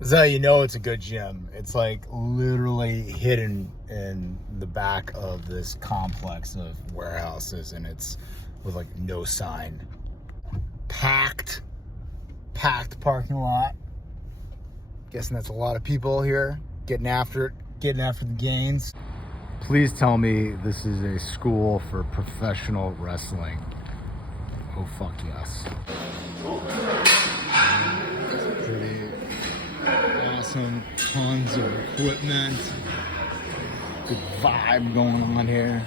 This is how you know it's a good gym. It's like literally hidden in the back of this complex of warehouses, and it's with like no sign. Packed parking lot. Guessing that's a lot of people here getting after it, getting after the gains. Please tell me this is a school for professional wrestling. Oh fuck yes. It's pretty awesome. Tons of equipment. Good vibe going on here.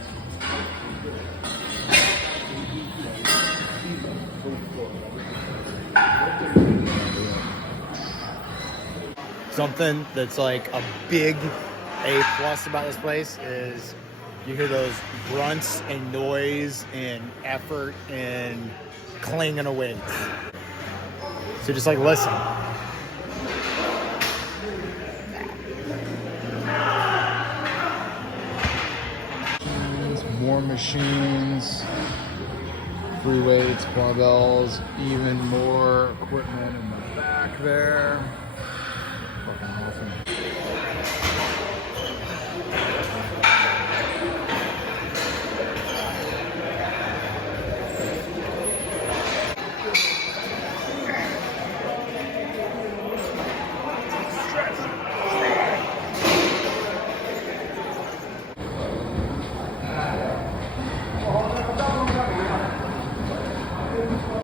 Something that's like a big A plus about this place is you hear those grunts and noise and effort and clanging of weights. So just like listen. More machines, free weights, barbells, even more equipment in the back there. Fucking awesome.